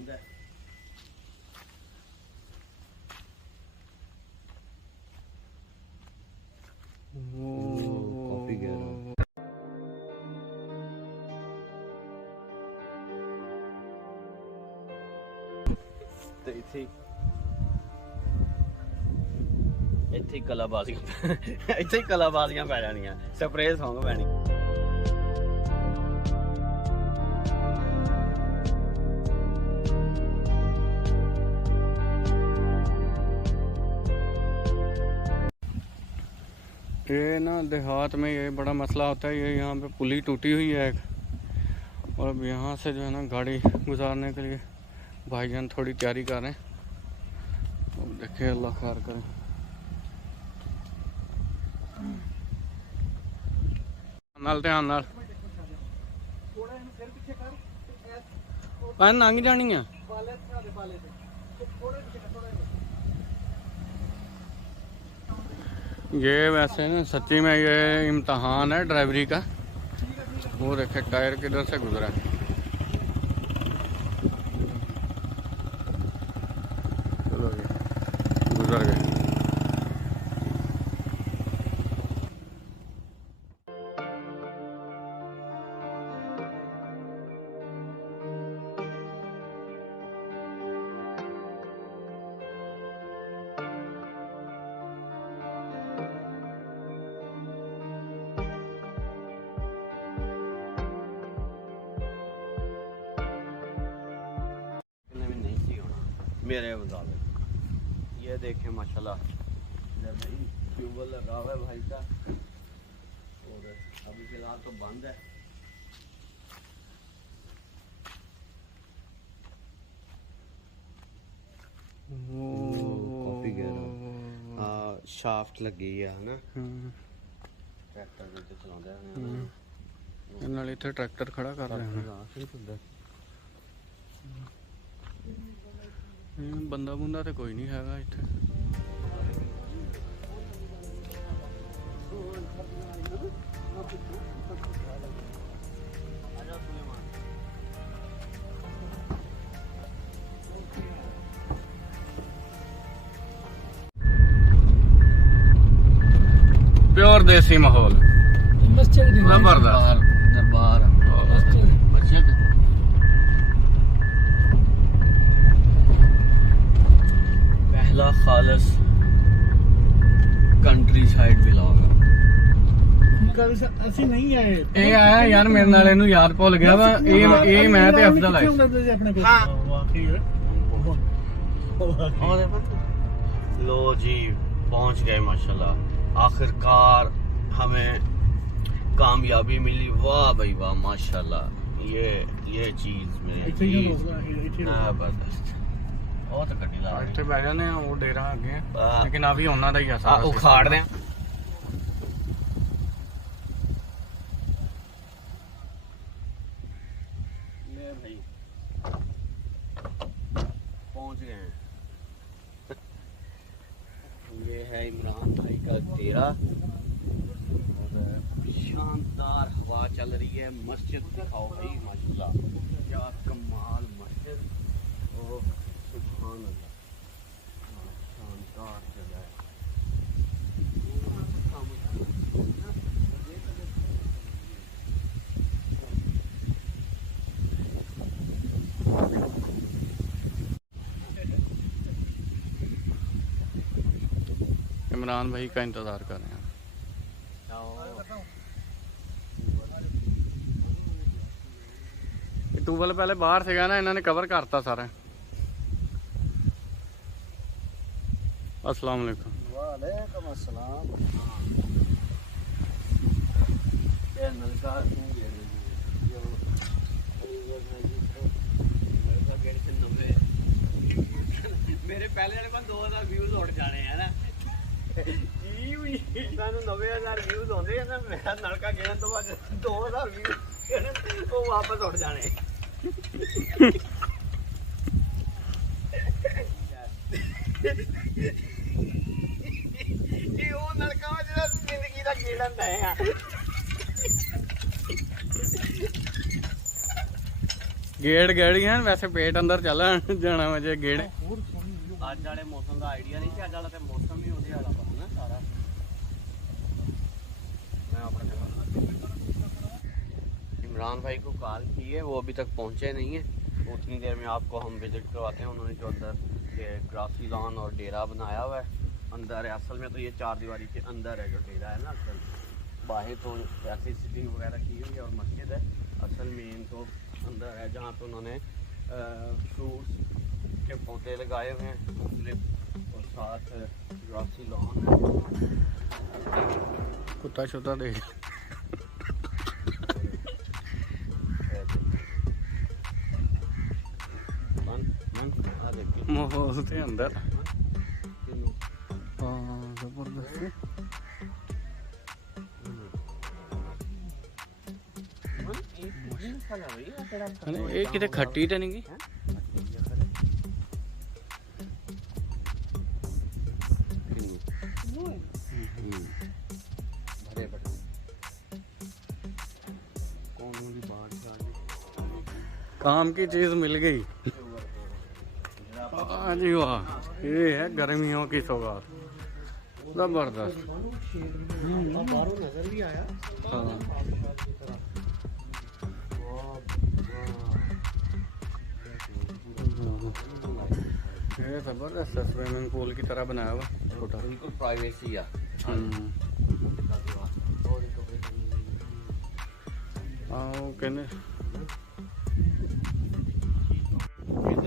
बंद है। कॉफी ਇੱਥੇ ਹੀ ਕਲਾਬਾਜ਼ੀਆਂ ਇੱਥੇ ਹੀ ਕਲਾਬਾਜ਼ੀਆਂ ਪੈ ਜਾਣੀਆਂ, ਸਪਰੇਅ ਸੌਂਗ ਪੈਣੀ। ये ना देहात में ये बड़ा मसला होता है, ये यहाँ पे पुली टूटी हुई है एक, और अब यहाँ से जो है ना गाड़ी गुजारने के लिए भाईजान थोड़ी तैयारी कर रहे हैं। अब देखिए अल्लाह खैर करे। नाल ध्यान नाल पैन लंघ जानी है। ये वैसे ना सच्ची में ये इम्तहान है ड्राइवरी का। वो देखे टायर किधर से गुजरा है। चलो ये गुजर गए। मेरे मुताबिक ये देखें माशाल्लाह, भाई ट्यूबवेल लगा हुआ है भाई का, और अभी फिलहाल तो बंद है। कॉफी शाफ्ट लगी है ना, ट्रैक्टर में चलाते हैं नाल इत्थे ट्रैक्टर खड़ा कर रहे हैं। बंदा बुंदा तो कोई नहीं हैगा इत्थे। प्योर देसी माहौल, जबरदस्त। खालस कंट्री साइड व्लॉग ਅਸੀਂ ਨਹੀਂ ਆਏ। ਇਹ ਆਇਆ ਯਾਰ ਮੇਰੇ ਨਾਲ, ਇਹਨੂੰ ਯਾਦ ਭੁੱਲ ਗਿਆ ਵਾ। ਇਹ ਮੈਂ ਤੇ ਅਫਜ਼ਲ ਆਏ। हाँ लो जी पहुंच गए माशाल्लाह, आखिरकार हमें कामयाबी मिली। वाह भाई वाह माशाल्लाह। ये चीज में जबरदस्त। ਉਹ ਤਾਂ ਗੱਡੀ ਲਾ ਇੱਥੇ ਬਹਿ ਜਾਂਦੇ ਆ, ਉਹ ਡੇਰਾ ਅੱਗੇ ਆ, ਲੇਕਿਨ ਆ ਵੀ ਉਹਨਾਂ ਦਾ ਹੀ ਆ ਸਾਰਾ। ਉਖਾੜਦੇ ਆ ले भाई, पहुंच गए हैं। ये है इमरान भाई का डेरा, और शानदार हवा चल रही है। मस्जिद दिखाओ भाई माशाल्लाह, क्या कमाल मस्जिद। ओ सुभान अल्लाह, शानदार जगह है। इमरान भाई का इंतजार कर रहे हैं। ट्यूबवेल पहले बाहर से ना, इन्होंने कवर करता सारा। अस्सलाम वालेकुम। वालेकुम अस्सलाम। ये नलका मेरे पहले वाले पर 2000 व्यूज उड़ जाने हैं ना। मैंने 90,000 व्यूज आते हैं ना, मेरा नलका गिरन तो बाद 2000 व्यूज वो वापस उड़ जाने। नलका जो जिंदगी का कीड़ा है। गेड़ गेड़ी हैं वैसे पेट अंदर चला जाना मुझे गेड़ अज वाले मौसम का आइडिया नहीं कि अज वाला तो मौसम ही उहदे वाला बना ना सारा। मैं अपने इमरान भाई को कॉल की है, वो अभी तक पहुंचे नहीं है। उतनी देर में आपको हम विजिट करवाते हैं। उन्होंने जो अंदर ग्रासी लॉन और डेरा बनाया हुआ है अंदर है। असल में तो ये 4 दीवारी के अंदर है जो डेरा है ना। असल बाहर तो ऐसी सिटिंग वगैरह की हुई है और मस्जिद है। असल मेन तो अंदर है जहाँ पे उन्होंने फ्रूट्स के पौधे लगाए हुए हैं मुख्तलिफ और साथ ग्रासी लॉन है। कुत्ता शुत्ता देख माहौल के अंदर जबरदस्त ये कितने खट्टी तो नहीं काम की चीज मिल गई। हाँ जी वाह, ये है गर्मियों की सौगात, जबरदस्त। नजर भी आया। हाँ ये जबरदस्त स्विमिंग पूल की तरह बनाया हुआ छोटा, बिल्कुल प्राइवेसी है। हाँ कहने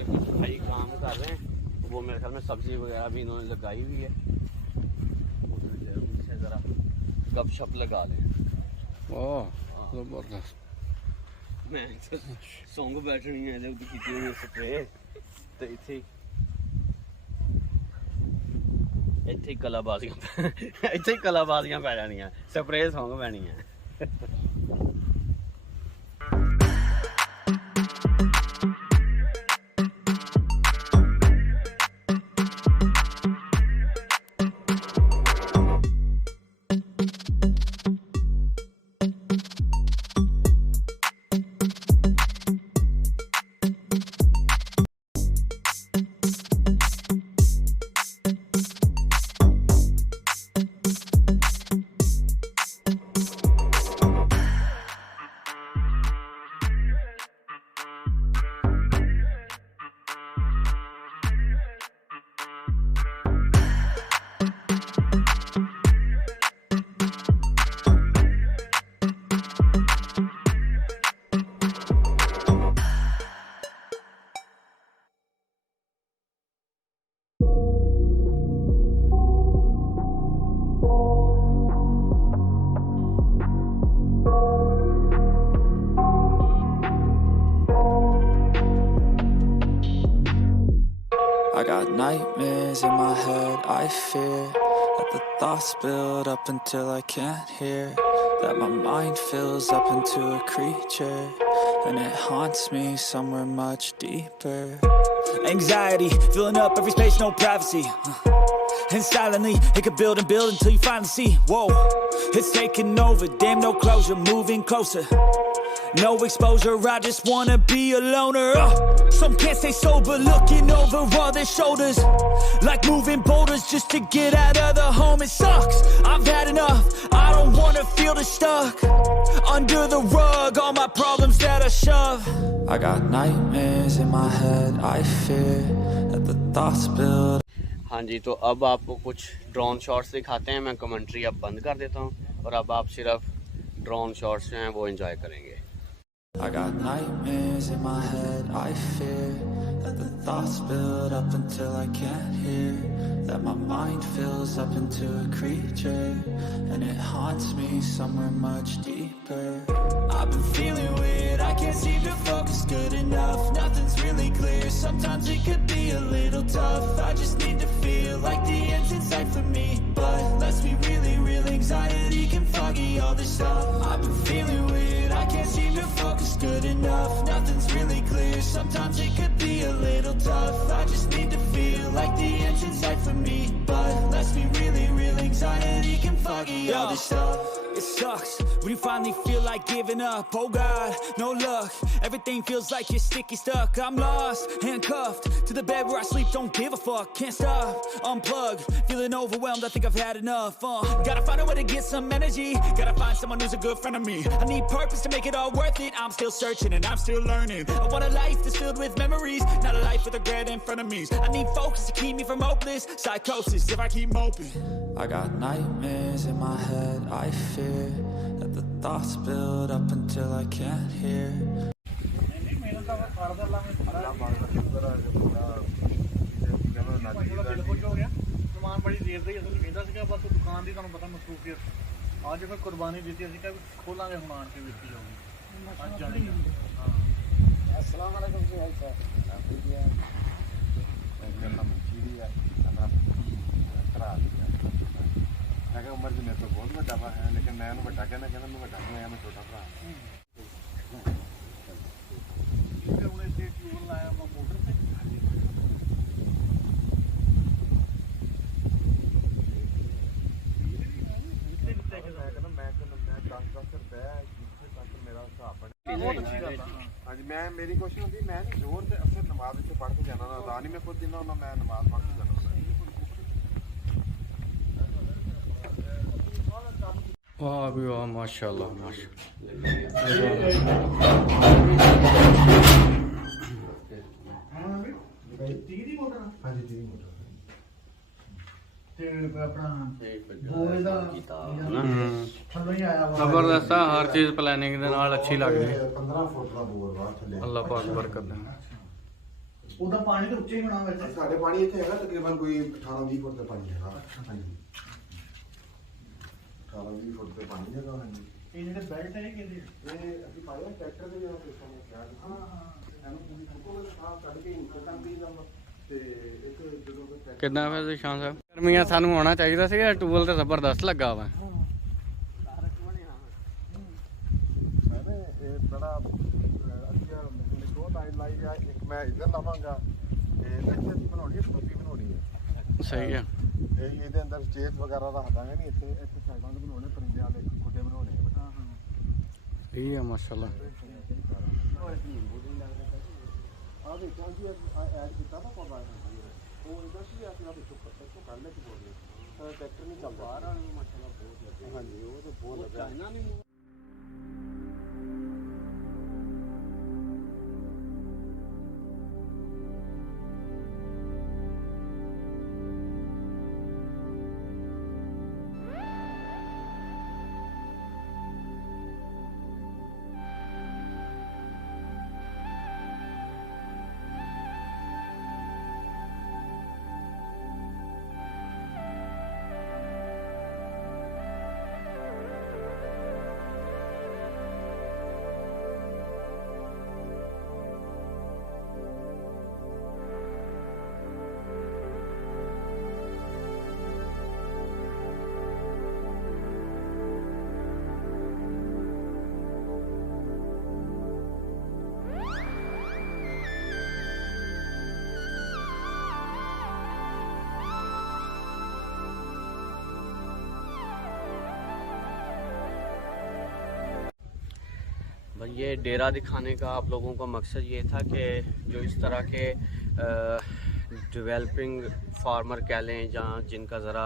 कुछ भाई काम कर रहे हैं, वो मेरे ख्याल में सब्जी वगैरह भी इन्होंने लगाई हुई है। उनसे ज़रा गपशप लगा लें। ओह जबरदस्त। मैं सॉन्ग बैठनी है जब की हुई स्प्रे तो इत्थे कलाबाजियां पै जानियां, स्प्रे सॉन्ग पैनी है। I got nightmares in my head, I fear that the thoughts build up until I can't hear, that my mind fills up into a creature, and it haunts me somewhere much deeper. Anxiety, filling up every space, no privacy, and silently, it could build and build until you finally see, whoa, it's taking over, damn no closure, moving closer. No exposure, I just wanna be a loner. Some can't stay sober, looking over all their shoulders, like moving boulders just to get out of the home. It sucks, I've had enough, I don't wanna feel the stuck under the rug, all my problems that I shove. I got nightmares in my head, I fear that the thoughts build. हाँ जी, तो अब आपको कुछ drone shots दिखाते हैं। मैं commentary अब बंद कर देता हूँ और अब आप सिर्फ ड्रोन शॉट्स जो हैं वो एंजॉय करेंगे। I got nightmares in my head, I fear that the thoughts build up until I can't hear, that my mind fills up into a creature, and it haunts me somewhere much deeper. I've been feeling weird, I can't seem to focus good enough, nothing's really clear, sometimes it could be a little tough, I just need to feel like the end's in sight for me, but let's be really real, anxiety can foggy all this stuff. I've been feeling weird, I can't seem to focus good enough, nothing's really clear, sometimes it could be a little tough, I just need to feel like the end's in sight for me, but let's be really real, anxiety can foggy all this stuff. it sucks when you finally feel like giving up. Oh God, no luck. Everything feels like you're sticky stuck. I'm lost, handcuffed to the bed where I sleep. Don't give a fuck, can't stop. Unplug, feeling overwhelmed. I think I've had enough. Gotta find a way to get some energy. Gotta find someone who's a good friend of me. I need purpose to make it all worth it. I'm still searching and I'm still learning. I want a life that's filled with memories, not a life with regret and frenemies. I need focus to keep me from hopeless psychosis if I keep moping. I got nightmares in my head. I fear that the thoughts build up until I can't hear. आज फिर कुर्बानी दी थी असि क्या खोलांगे हम आन के बेची होगी आज जाने अस्सलाम वालेकुम जी भाई साहब आप भी हैं मैं मंचूरी है अपना करा दिया मैं कहा उम्र में तो बहुत बड़ा बा है लेकिन मैं उन्हें बड़ा कहना कहना मैं बड़ा मैं छोटा भरा ये उन्हें से ट्यूबल लाया मैं मोटर से हाँ जी मैं मेरी कोशिश होती मैं जोर से अक्सर नमाज से पढ़ के जाना ना नहीं मैं खुद दिन ना मैं नमाज पढ़ के जाना वाह भी वाह माशाल्लाह जबरदस्त हर चीज प्लानिंग दे नाल अच्छी लगदी 15 फुट ਦਾ ਬੋਰ ਬਾਹਰ ਥੱਲੇ अल्लाह पाक बरकत दे ਉਹਦਾ ਪਾਣੀ ਤਾਂ ਉੱਚੇ ਹੀ ਹੋਣਾ ਵਿੱਚ ਸਾਡੇ ਪਾਣੀ ਇੱਥੇ ਹੈਗਾ ਤਕਰੀਬਨ ਕੋਈ 18-20 ਫੁੱਟ ਦਾ ਪਾਣੀ ਹੈਗਾ ਹਾਂਜੀ 18-20 ਫੁੱਟ ਦਾ ਪਾਣੀ ਹੈਗਾ ਹਾਂਜੀ ਇਹ ਜਿਹੜੇ ਬੈਲਟ ਹੈ ਕਿਹਦੇ ਇਹ ਅਸੀਂ ਪਾਇਆ ਟਰੈਕਟਰ ਦੇ ਜਿਹੜਾ ਸਿਸਟਮ ਹੈ ਕਿਹਾ ਹਾਂ ਇਹਨੂੰ ਪੂਰੀ ਫੋਟੋ ਦੇ ਸਾਫ ਕੱਢ ਕੇ ਇੰਟਰਟੈਂਟ ਦੀ ਨੰਬਰ ਤੇ ਇੱਕ ਜਦੋਂ ਕਿੰਨਾ ਫਿਰ ਸ਼ਾਨ ਸਾਹਿਬ ਗਰਮੀਆਂ ਸਾਨੂੰ ਆਉਣਾ ਚਾਹੀਦਾ ਸੀ ਟੂਲ ਤੇ ਜ਼ਬਰਦਸਤ ਲੱਗਾ ਵਾ ਇਹ ਬੜਾ ਅੱਛਾ ਮੈਨੂੰ ਦੋ ਟਾਈਮ ਲਾਈ ਆ ਇੱਕ ਮੈਂ ਇੱਧਰ ਲਾਵਾਂਗਾ ਤੇ ਇੱਥੇ ਬਣਾਉਣੀ ਹੈ ਸਬਜ਼ੀ ਬਣਾਉਣੀ ਹੈ ਸਹੀ ਆ ਇਹਦੇ ਅੰਦਰ ਚੇਤ ਵਗੈਰਾ ਰੱਖ ਦਾਂਗੇ ਨਹੀਂ ਇੱਥੇ ਇੱਥੇ ਸਾਈਡਾਂ ਤੇ ਬਣਾਉਣੇ ਪਰਿੰਦਿਆਂ ਵਾਲੇ ਖੁੱਡੇ ਬਣਾਉਣੇ ਹਾਂ ਹਾਂ ਇਹ ਆ ਮਾਸ਼ਾਅੱਲਾ ਆ ਦੇ ਚਾਂਜੀ ਐਡ ਕੀਤਾ ਨਾ ਪੌਦਾ ਉਹ ਇਹਦਾ ਸੀ ਅਸੀਂ ਆ ਵਿੱਚੋਂ ਕੱਢ ਲੈ ਕੇ ਬੋਲਦੇ ਟਰੈਕਟਰ ਨਹੀਂ ਚੱਲਦਾ ਬਾਹਰ ਵਾਲੇ ਨੂੰ ਮਾਸ਼ਾਅੱਲਾ ਬਹੁਤ ਲੱਗੇ ਹਾਂਜੀ ਉਹ ਤਾਂ ਬਹੁਤ ਲੱਗਾ ਇਹਨਾਂ ਨੇ भाई ये डेरा दिखाने का आप लोगों का मकसद ये था कि जो इस तरह के डेवलपिंग फार्मर कह लें जहाँ जिनका ज़रा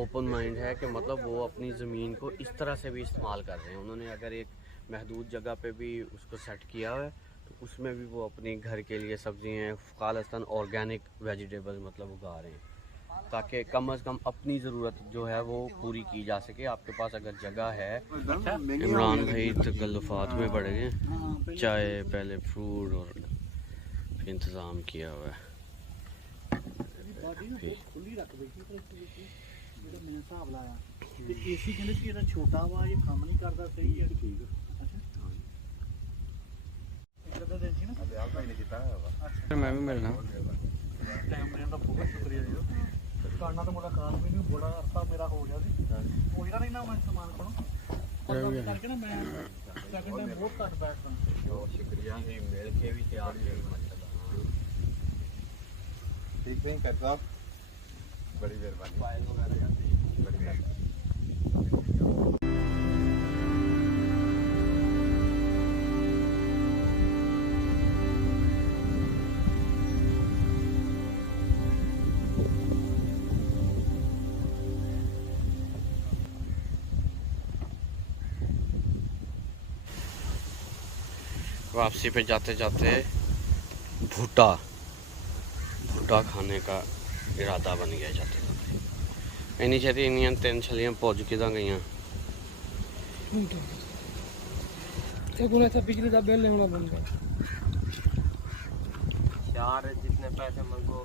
ओपन माइंड है कि मतलब वो अपनी ज़मीन को इस तरह से भी इस्तेमाल कर रहे हैं। उन्होंने अगर एक महदूद जगह पे भी उसको सेट किया हुआ है तो उसमें भी वो अपनी घर के लिए सब्जियाँ खालिस्तान ऑर्गेनिक वेजिटेबल्स मतलब उगा रहे हैं ताकि कम अज़ कम अपनी ज़रूरत जो है वो पूरी की जा सके। आपके पास अगर जगह है, इमरान भाई तकल्लुफ़ात में पड़ गए, चाय पहले फ्रूट और इंतज़ाम किया हुआ है। मैं भी मिलना दुकाना तो मुलाकात भी नहीं बड़ा अरसा मेरा हो गया पहुंचता नहीं ना मैं सामान को करके ना मैं सेकंड टाइम बहुत घट बैठता शुक्रिया जी मिल के भी तैयार ठीक नहीं करता बड़ी मेहरबानी वापसी पे जाते जाते भुट्टा खाने का इरादा बन गया जाते जाते। इन्नी छेती इन्नियां 3 छलियां पुज किदां गईयां। बिजली का बिल होना बन गया। यार जितने पैसे मंगो